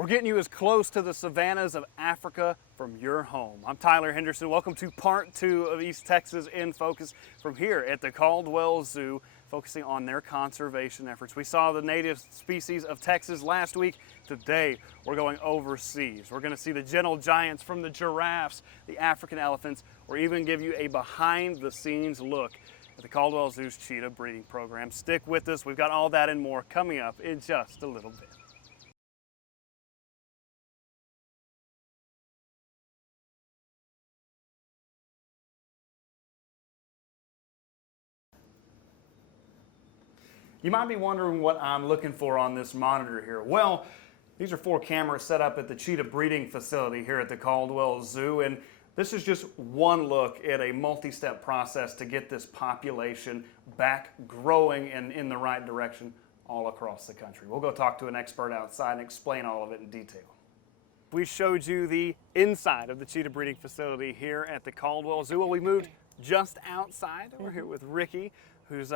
We're getting you as close to the savannas of Africa from your home. I'm Tyler Henderson. Welcome to part 2 of East Texas in Focus from here at the Caldwell Zoo, focusing on their conservation efforts. We saw the native species of Texas last week. Today, we're going overseas. We're going to see the gentle giants from the giraffes, the African elephants, or even give you a behind-the-scenes look at the Caldwell Zoo's cheetah breeding program. Stick with us. We've got all that and more coming up in just a little bit. You might be wondering what I'm looking for on this monitor here. Well, these are 4 cameras set up at the cheetah breeding facility here at the Caldwell Zoo, and this is just one look at a multi-step process to get this population back growing and in the right direction all across the country. We'll go talk to an expert outside and explain all of it in detail. We showed you the inside of the cheetah breeding facility here at the Caldwell Zoo. Well, we moved just outside. We're here with Ricky, who's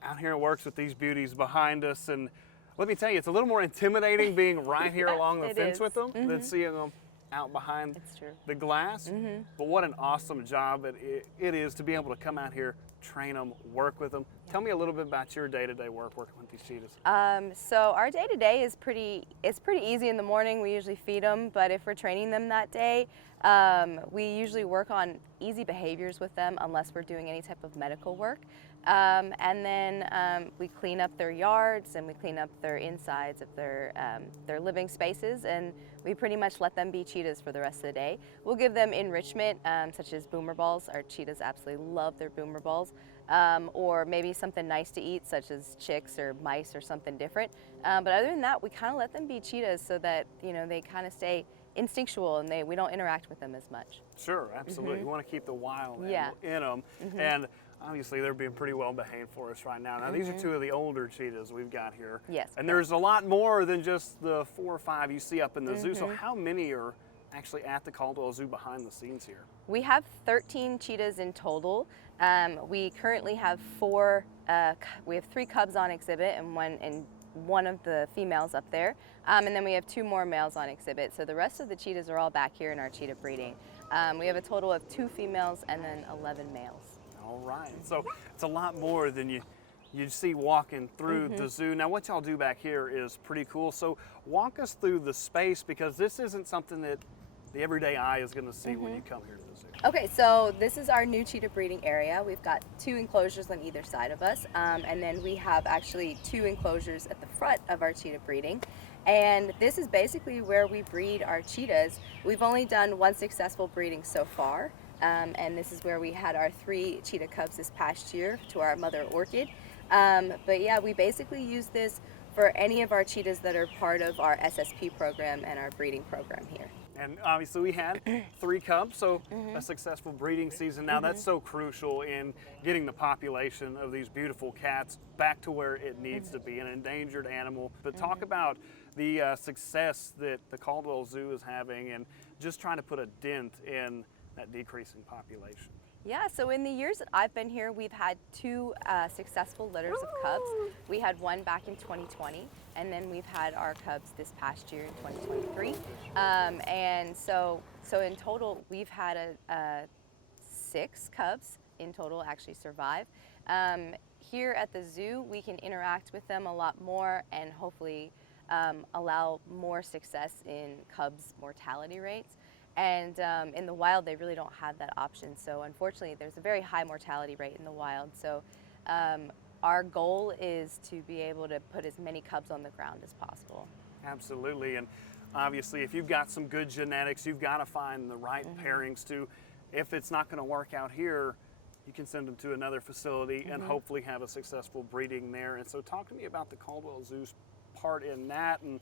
out here works with these beauties behind us, and let me tell you, it's a little more intimidating being right here along the fence with them than seeing them out behind the glass. But what an awesome job it is to be able to come out here, train them, work with them. Tell me a little bit about your day-to-day work working with these cheetahs. So our day-to-day is pretty easy in the morning. We usually feed them, but if we're training them that day, we usually work on easy behaviors with them unless we're doing any type of medical work. And then we clean up their yards and we clean up their insides of their living spaces, and we pretty much let them be cheetahs for the rest of the day. We'll give them enrichment such as boomer balls. Our cheetahs absolutely love their boomer balls. Or maybe something nice to eat such as chicks or mice or something different. But other than that, we kind of let them be cheetahs so that they kind of stay instinctual and we don't interact with them as much. Sure, absolutely. You want to keep the wild animal in them. And obviously they're being pretty well behaved for us right now. Now these are 2 of the older cheetahs we've got here. Yes. And there's a lot more than just the 4 or 5 you see up in the zoo. So how many are actually at the Caldwell Zoo behind the scenes here? We have 13 cheetahs in total. We currently have 3 cubs on exhibit and one of the females up there. And then we have 2 more males on exhibit. So the rest of the cheetahs are all back here in our cheetah breeding. We have a total of 2 females and then 11 males. All right, so it's a lot more than you see walking through the zoo. Now what y'all do back here is pretty cool. So walk us through the space, because this isn't something that the everyday eye is going to see when you come here to the zoo. Okay, so this is our new cheetah breeding area. We've got 2 enclosures on either side of us, and then we have actually 2 enclosures at the front of our cheetah breeding. And this is basically where we breed our cheetahs. We've only done 1 successful breeding so far. And this is where we had our 3 cheetah cubs this past year to our mother orchid. But yeah, we basically use this for any of our cheetahs that are part of our SSP program and our breeding program here. And obviously we had 3 cubs, so a successful breeding season. Now that's so crucial in getting the population of these beautiful cats back to where it needs to be, an endangered animal. But talk about the success that the Caldwell Zoo is having and just trying to put a dent in that decreasing population. Yeah, so in the years that I've been here, we've had 2 successful litters of cubs. We had 1 back in 2020, and then we've had our cubs this past year in 2023. And so in total, we've had 6 cubs in total actually survive. Here at the zoo, we can interact with them a lot more and hopefully allow more success in cubs' mortality rates. And in the wild, they really don't have that option. So unfortunately, there's a very high mortality rate in the wild. So our goal is to be able to put as many cubs on the ground as possible. Absolutely. And obviously, if you've got some good genetics, you've got to find the right pairings to, if it's not going to work out here, you can send them to another facility and hopefully have a successful breeding there. And so talk to me about the Caldwell Zoo's part in that, and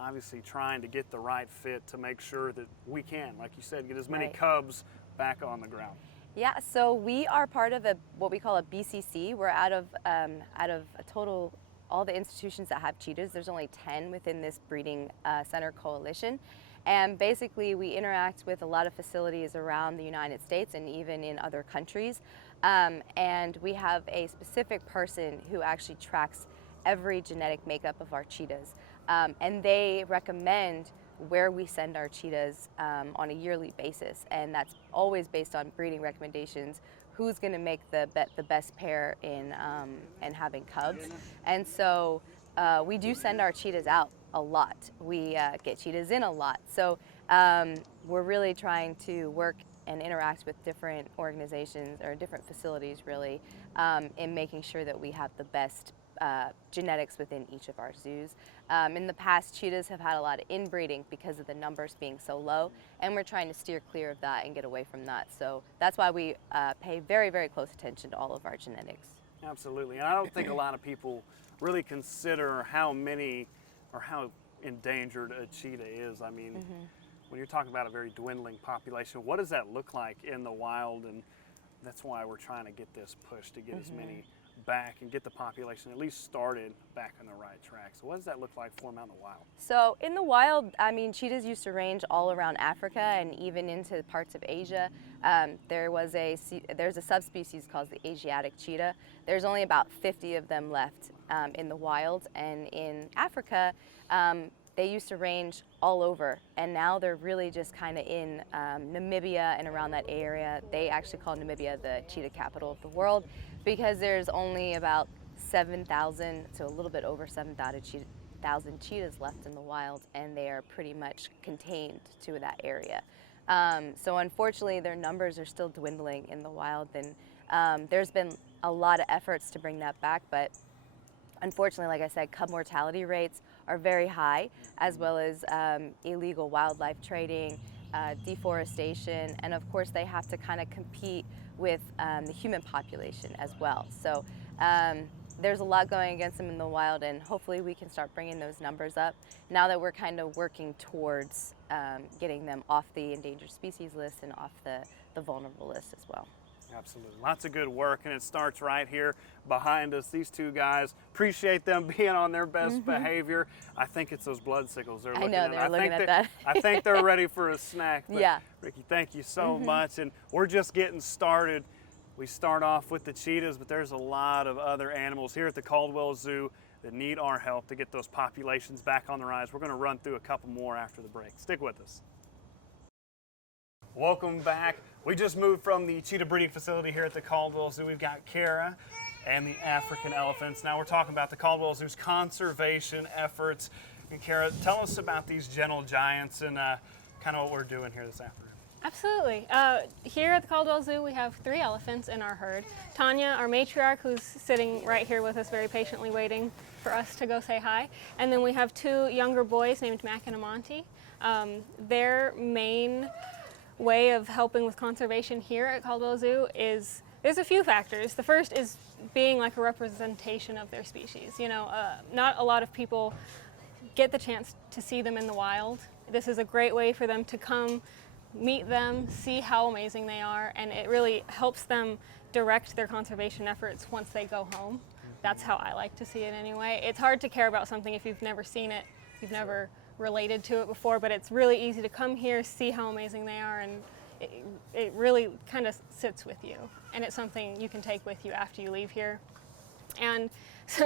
obviously trying to get the right fit to make sure that we can, like you said, get as many cubs back on the ground. Yeah, so we are part of what we call a BCC. We're out of a total, all the institutions that have cheetahs, there's only 10 within this breeding center coalition. And basically we interact with a lot of facilities around the United States and even in other countries. And we have a specific person who actually tracks every genetic makeup of our cheetahs. and they recommend where we send our cheetahs on a yearly basis, and that's always based on breeding recommendations. Who's going to make the best pair in having cubs, and so we do send our cheetahs out a lot. We get cheetahs in a lot, so we're really trying to work and interact with different organizations or different facilities, really, in making sure that we have the best genetics within each of our zoos. In the past, cheetahs have had a lot of inbreeding because of the numbers being so low, and we're trying to steer clear of that and get away from that. So that's why we pay very, very close attention to all of our genetics. Absolutely, and I don't think a lot of people really consider how many or how endangered a cheetah is. I mean, when you're talking about a very dwindling population, what does that look like in the wild? And that's why we're trying to get this push to get as many back and get the population at least started back on the right track. So what does that look like for them out in the wild? So in the wild, I mean, cheetahs used to range all around Africa and even into parts of Asia. There's a subspecies called the Asiatic cheetah. There's only about 50 of them left in the wild, and in Africa, they used to range all over, and now they're really just kind of in Namibia and around that area. They actually call Namibia the cheetah capital of the world because there's only about 7,000 to a little bit over 7,000 cheetahs left in the wild, and they are pretty much contained to that area. So unfortunately, their numbers are still dwindling in the wild, and there's been a lot of efforts to bring that back, but unfortunately, like I said, cub mortality rates are very high, as well as illegal wildlife trading, deforestation, and of course they have to kind of compete with the human population as well. So there's a lot going against them in the wild, and hopefully we can start bringing those numbers up now that we're kind of working towards getting them off the endangered species list and off the vulnerable list as well. Absolutely. Lots of good work, and it starts right here behind us. These two guys, appreciate them being on their best behavior. I think it's those blood sickles they're looking at. I know, they're looking at that. I think they're ready for a snack. But yeah. Ricky, thank you so much, and we're just getting started. We start off with the cheetahs, but there's a lot of other animals here at the Caldwell Zoo that need our help to get those populations back on the rise. We're going to run through a couple more after the break. Stick with us. Welcome back. We just moved from the cheetah breeding facility here at the Caldwell Zoo. We've got Kara and the African elephants. Now we're talking about the Caldwell Zoo's conservation efforts. And Kara, tell us about these gentle giants and kind of what we're doing here this afternoon. Absolutely. Here at the Caldwell Zoo, we have 3 elephants in our herd. Tanya, our matriarch, who's sitting right here with us, very patiently waiting for us to go say hi. And then we have 2 younger boys named Mac and Amonte. Their main way of helping with conservation here at Caldwell Zoo is, there's a few factors. The first is being like a representation of their species. You know, not a lot of people get the chance to see them in the wild. This is a great way for them to come, meet them, see how amazing they are, and it really helps them direct their conservation efforts once they go home. That's how I like to see it anyway. It's hard to care about something if you've never seen it, you've never related to it before, but it's really easy to come here, see how amazing they are, and it really kind of sits with you, and it's something you can take with you after you leave here. And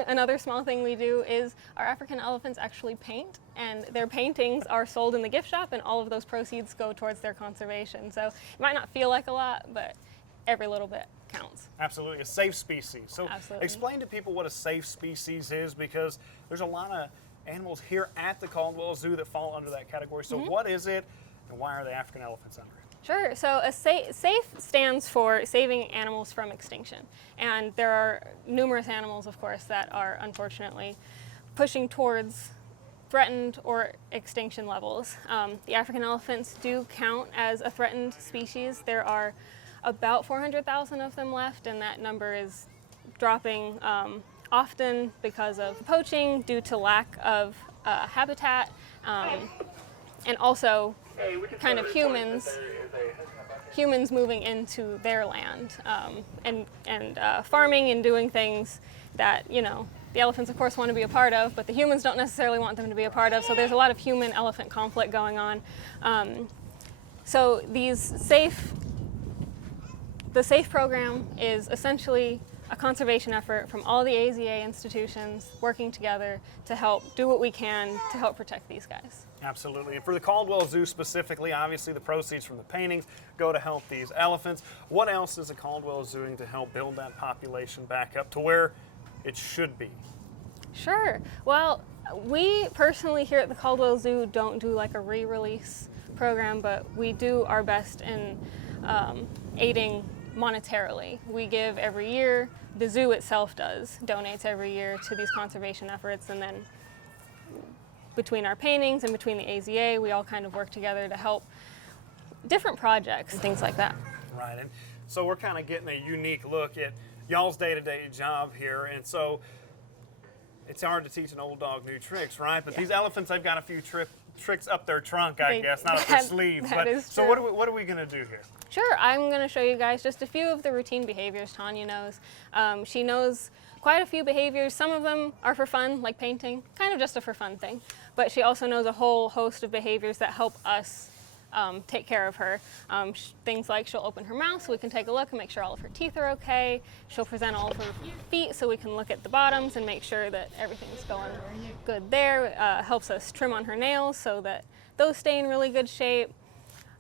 another small thing we do is our African elephants actually paint, and their paintings are sold in the gift shop, and all of those proceeds go towards their conservation. So it might not feel like a lot, but every little bit counts. Absolutely, a safe species. So Absolutely. Explain to people what a safe species is, because there's a lot of animals here at the Caldwell Zoo that fall under that category. So what is it, and why are the African elephants under it? Sure. So a SAFE stands for saving animals from extinction. And there are numerous animals, of course, that are unfortunately pushing towards threatened or extinction levels. The African elephants do count as a threatened species. There are about 400,000 of them left, and that number is dropping often because of poaching due to lack of habitat, and also kind of humans moving into their land, and farming and doing things that, you know, the elephants of course want to be a part of, but the humans don't necessarily want them to be a part of, so there's a lot of human-elephant conflict going on. So the SAFE program is essentially a conservation effort from all the AZA institutions working together to help do what we can to help protect these guys. Absolutely. And for the Caldwell Zoo specifically, obviously the proceeds from the paintings go to help these elephants. What else is the Caldwell Zoo doing to help build that population back up to where it should be? Sure. Well, we personally here at the Caldwell Zoo don't do like a re-release program, but we do our best in aiding monetarily. We give every year. The zoo itself donates every year to these conservation efforts, and then between our paintings and between the AZA, we all kind of work together to help different projects and things like that. Right, and so we're kind of getting a unique look at y'all's day-to-day job here, and so it's hard to teach an old dog new tricks, right? But these elephants, they've got a few tricks up their trunk, I guess, not up their sleeves. That is so true. what are we going to do here? Sure, I'm going to show you guys just a few of the routine behaviors Tanya knows. She knows quite a few behaviors. Some of them are for fun, like painting, kind of just a for fun thing. But she also knows a whole host of behaviors that help us take care of her. Things like she'll open her mouth so we can take a look and make sure all of her teeth are okay. She'll present all of her feet so we can look at the bottoms and make sure that everything's going good there. Helps us trim on her nails so that those stay in really good shape.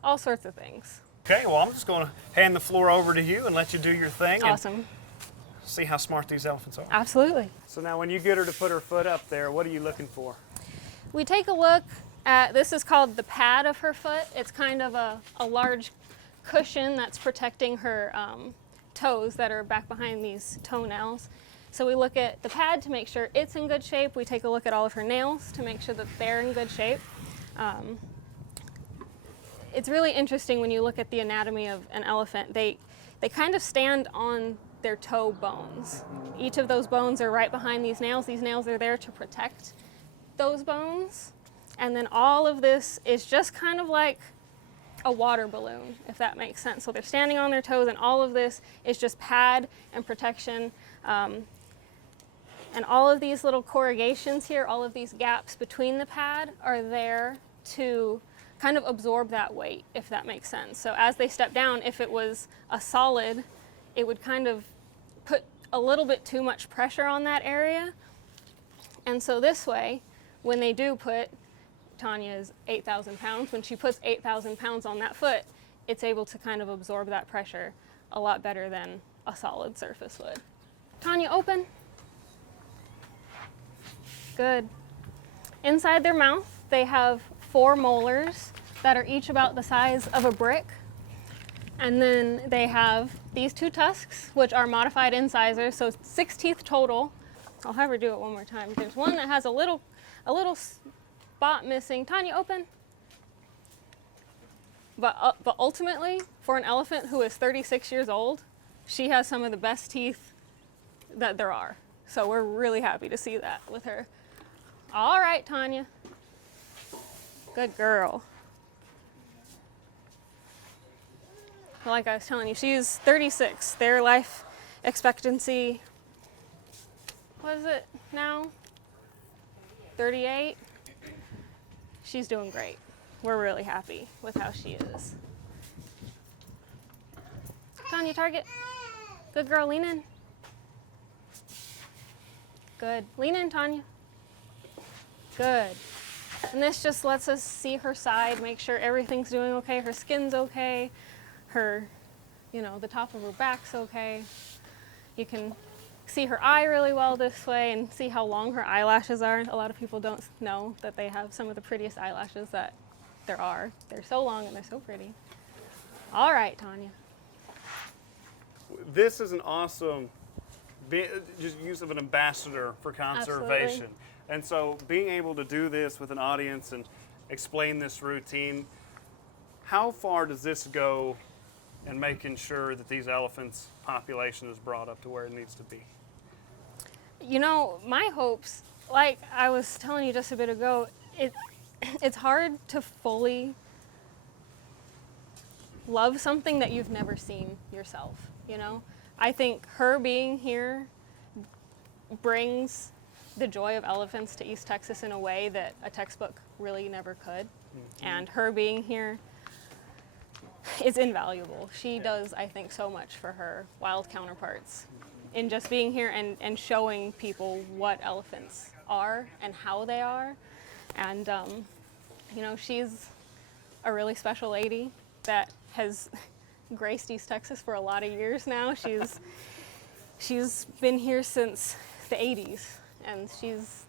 All sorts of things. Okay, well, I'm just going to hand the floor over to you and let you do your thing. Awesome. And see how smart these elephants are. Absolutely. So now when you get her to put her foot up there, what are you looking for? We take a look at, this is called the pad of her foot. It's kind of a large cushion that's protecting her toes that are back behind these toenails. So we look at the pad to make sure it's in good shape. We take a look at all of her nails to make sure that they're in good shape. It's really interesting when you look at the anatomy of an elephant. They kind of stand on their toe bones. Each of those bones are right behind these nails. These nails are there to protect those bones. And then all of this is just kind of like a water balloon, if that makes sense. So they're standing on their toes, and all of this is just pad and protection. And all of these little corrugations here, all of these gaps between the pad are there to kind of absorb that weight, if that makes sense. So as they step down, if it was a solid, it would kind of put a little bit too much pressure on that area. And so this way, when they do put, Tanya is 8,000 pounds, when she puts 8,000 pounds on that foot, it's able to kind of absorb that pressure a lot better than a solid surface would. Tanya, open. Good. Inside their mouth, they have 4 molars that are each about the size of a brick. And then they have these 2 tusks, which are modified incisors, so 6 teeth total. I'll have her do it one more time. There's one that has a little spot missing. Tanya, open. But ultimately, for an elephant who is 36 years old, she has some of the best teeth that there are. So we're really happy to see that with her. All right, Tanya. Good girl. Well, like I was telling you, she's 36. Their life expectancy, what is it now? 38? She's doing great. We're really happy with how she is. Tanya, target. Good girl, lean in. Good. Lean in, Tanya. Good. And this just lets us see her side, make sure everything's doing okay, her skin's okay, her, the top of her back's okay. You can see her eye really well this way and see how long her eyelashes are. A lot of people don't know that they have some of the prettiest eyelashes that there are. They're so long and they're so pretty. All right, Tanya. This is an awesome just use of an ambassador for conservation. Absolutely. And so being able to do this with an audience and explain this routine, how far does this go in making sure that these elephants' population is brought up to where it needs to be? My hopes, like I was telling you just a bit ago, it's hard to fully love something that you've never seen yourself, I think her being here brings the joy of elephants to East Texas in a way that a textbook really never could. Mm-hmm. And her being here is invaluable. She does, I think, so much for her wild counterparts. in just being here and showing people what elephants are and how they are. And, you know, she's a really special lady that has graced East Texas for a lot of years now. She's been here since the 80s, and she's,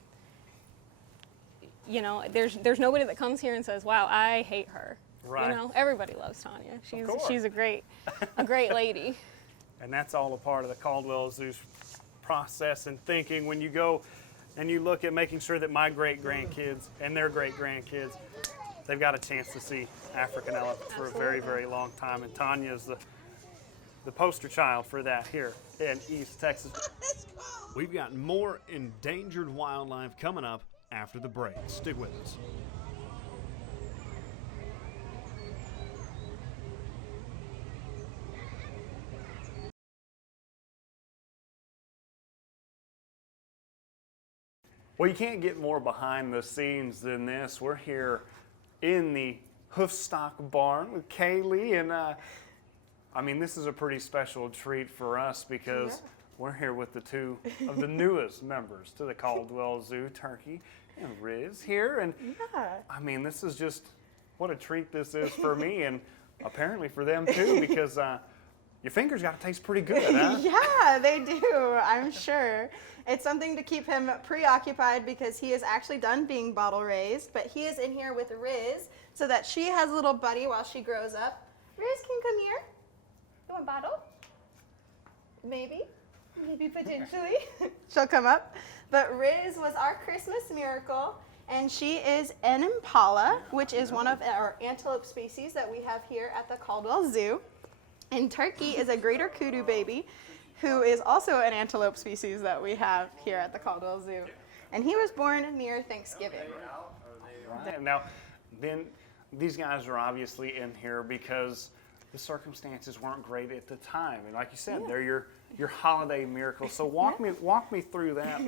you know, there's nobody that comes here and says, wow, I hate her. Right. You know, everybody loves Tanya. She's a great lady. And that's all a part of the Caldwell Zoo's process and thinking when you go and you look at making sure that my great-grandkids and their great-grandkids, they've got a chance to see African elephants for a very, very long time. And Tanya is the poster child for that here in East Texas. We've got more endangered wildlife coming up after the break. Stick with us. Well, you can't get more behind the scenes than this. We're here in the Hoofstock barn with Kaylee, and I mean, this is a pretty special treat for us because we're here with the two of the newest members to the Caldwell Zoo, Turkey and Riz here, and I mean, this is just what a treat this is for me, and apparently for them too, because your fingers got to taste pretty good, huh? Yeah, they do, I'm sure. It's something to keep him preoccupied because he is actually done being bottle raised, but he is in here with Riz so that she has a little buddy while she grows up. Riz, can you come here? You want bottle? Maybe potentially. She'll come up. But Riz was our Christmas miracle, and she is an impala, which is one of our antelope species that we have here at the Caldwell Zoo. And Turkey is a greater kudu baby, who is also an antelope species that we have here at the Caldwell Zoo. And he was born near Thanksgiving. Right. Now, then these guys are obviously in here because the circumstances weren't great at the time. And like you said, they're your holiday miracle. So walk me through that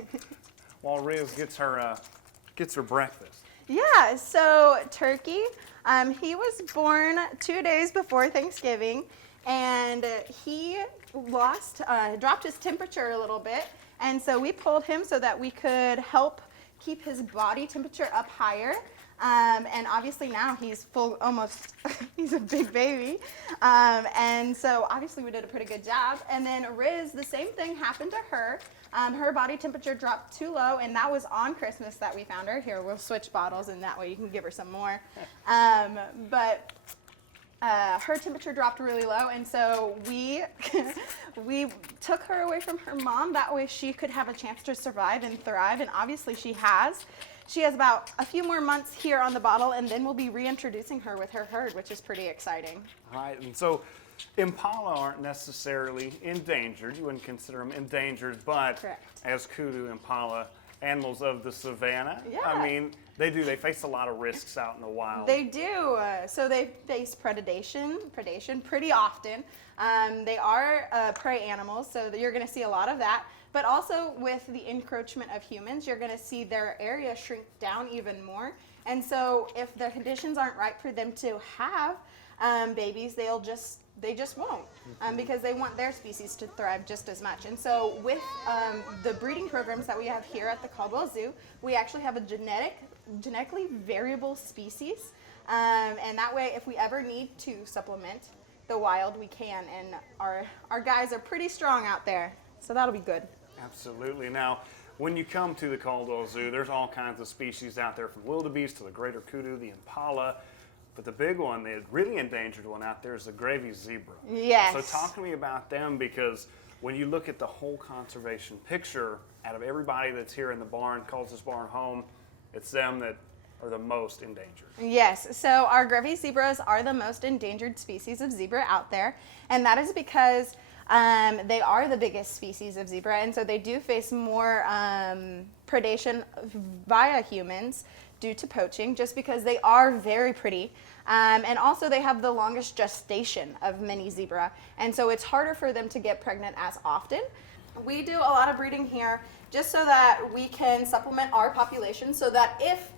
while Riz gets her breakfast. Yeah, so Turkey, he was born 2 days before Thanksgiving, and he dropped his temperature a little bit, and so we pulled him so that we could help keep his body temperature up higher. And obviously now he's he's a big baby. And so obviously we did a pretty good job. And then Riz, the same thing happened to her. Her body temperature dropped too low, and that was on Christmas that we found her. Here, we'll switch bottles, and that way you can give her some more. But her temperature dropped really low, and so we took her away from her mom. That way she could have a chance to survive and thrive, and obviously she has. She has about a few more months here on the bottle, and then we'll be reintroducing her with her herd, which is pretty exciting. Right, and so impala aren't necessarily endangered. You wouldn't consider them endangered, but Correct. as kudu, impala, animals of the savannah, Yeah. I mean, they face a lot of risks out in the wild. They do. So they face predation pretty often. They are prey animals, so you're going to see a lot of that. But also with the encroachment of humans, you're going to see their area shrink down even more. And so if the conditions aren't right for them to have babies, they just won't, because they want their species to thrive just as much. And so with the breeding programs that we have here at the Caldwell Zoo, we actually have a genetically variable species. And that way, if we ever need to supplement the wild, we can. And our guys are pretty strong out there, so that'll be good. Absolutely. Now, when you come to the Caldwell Zoo, there's all kinds of species out there, from wildebeest to the greater kudu, the impala. But the big one, the really endangered one out there, is the gravy zebra. Yes. So talk to me about them, because when you look at the whole conservation picture, out of everybody that's here in the barn, calls this barn home, it's them that are the most endangered. Yes, so our gravy zebras are the most endangered species of zebra out there, and that is because they are the biggest species of zebra, and so they do face more predation via humans due to poaching, just because they are very pretty. And also they have the longest gestation of many zebra, and so it's harder for them to get pregnant as often. We do a lot of breeding here just so that we can supplement our population, so that if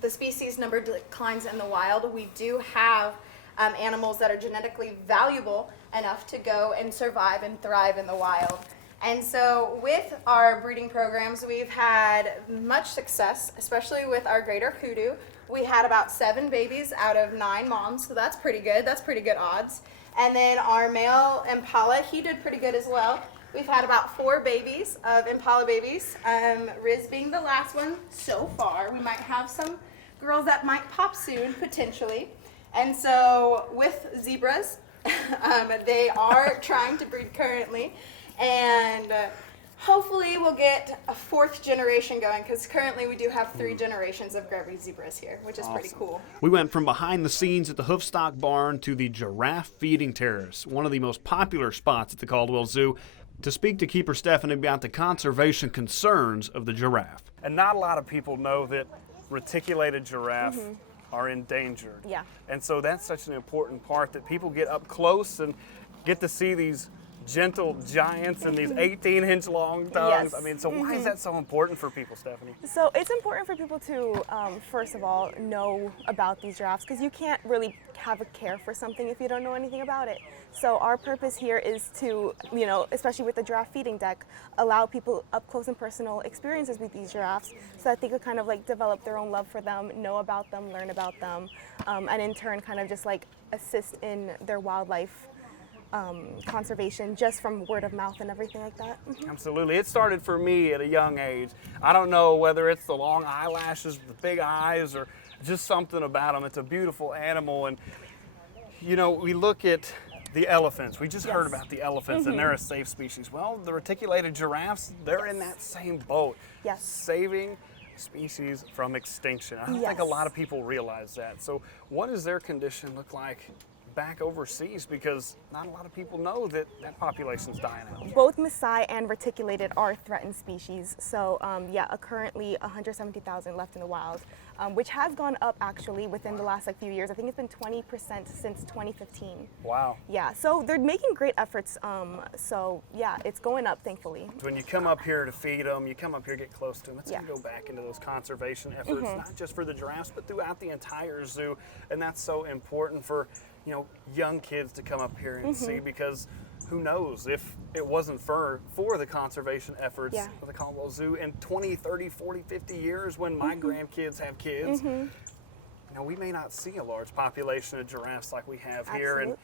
the species number declines in the wild, we do have animals that are genetically valuable enough to go and survive and thrive in the wild. And so with our breeding programs, we've had much success, especially with our greater kudu. We had about 7 babies out of 9 moms, so that's pretty good. That's pretty good odds. And then our male impala, he did pretty good as well. We've had about 4 babies of impala babies, Riz being the last one so far. We might have some girls that might pop soon, potentially. And so with zebras, they are trying to breed currently. And hopefully we'll get a 4th generation going, because currently we do have 3 generations of Grevy's zebras here, which is pretty cool. We went from behind the scenes at the Hoofstock Barn to the Giraffe Feeding Terrace, one of the most popular spots at the Caldwell Zoo, to speak to Keeper Stephanie about the conservation concerns of the giraffe. And not a lot of people know that reticulated giraffe are endangered. Yeah. And so that's such an important part, that people get up close and get to see these gentle giants and these 18-inch long tongues. Yes. I mean, so why is that so important for people, Stephanie? So it's important for people to, first of all, know about these giraffes, because you can't really have a care for something if you don't know anything about it. So our purpose here is to, you know, especially with the giraffe feeding deck, allow people up close and personal experiences with these giraffes so that they could kind of like develop their own love for them, know about them, learn about them, and in turn kind of just like assist in their wildlife conservation just from word of mouth and everything like that. Absolutely. It started for me at a young age. I don't know whether it's the long eyelashes, the big eyes, or just something about them. It's a beautiful animal. And, you know, we look at the elephants. We just heard about the elephants, and they're a safe species. Well, the reticulated giraffes, they're in that same boat. Yes. Saving species from extinction. I don't think a lot of people realize that. So what does their condition look like back overseas, because not a lot of people know that that population's dying out? Both Maasai and reticulated are threatened species. So currently 170,000 left in the wild, which has gone up actually within the last few years. I think it's been 20% since 2015. Wow. Yeah, so they're making great efforts. So yeah, it's going up, thankfully. When you come up here to feed them, you come up here, get close to them, it's going to go back into those conservation efforts, not just for the giraffes, but throughout the entire zoo. And that's so important for, you know, young kids to come up here and see, because who knows, if it wasn't for the conservation efforts of the Caldwell Zoo in 20, 30, 40, 50 years, when my grandkids have kids, you know, we may not see a large population of giraffes like we have here. And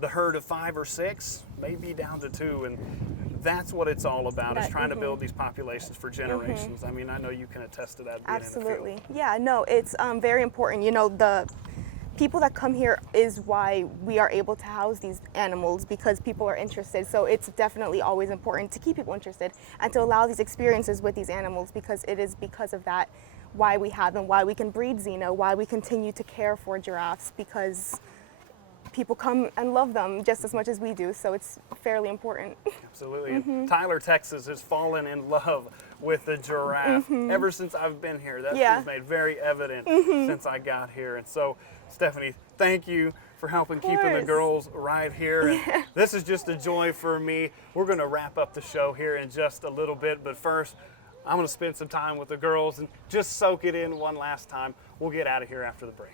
the herd of 5 or 6 may be down to 2. And that's what it's all about, is trying to build these populations for generations. I mean, I know you can attest to that being in the field. Yeah, no, it's very important. You know, the people that come here is why we are able to house these animals, because people are interested. So it's definitely always important to keep people interested and to allow these experiences with these animals, because it is because of that why we have them, why we can breed Xeno, why we continue to care for giraffes, because people come and love them just as much as we do. So it's fairly important. Absolutely. And Tyler, Texas has fallen in love with the giraffe ever since I've been here. That's been made very evident since I got here. And so, Stephanie, thank you for helping keeping the girls right here. And this is just a joy for me. We're going to wrap up the show here in just a little bit, but first, I'm going to spend some time with the girls and just soak it in one last time. We'll get out of here after the break.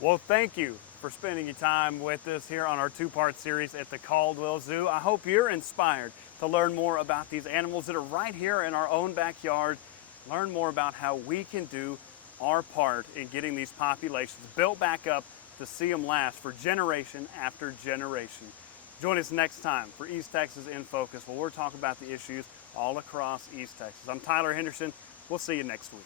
Well, thank you for spending your time with us here on our 2-part series at the Caldwell Zoo. I hope you're inspired to learn more about these animals that are right here in our own backyard. Learn more about how we can do our part in getting these populations built back up to see them last for generation after generation. Join us next time for East Texas in Focus, where we're talking about the issues all across East Texas. I'm Tyler Henderson. We'll see you next week.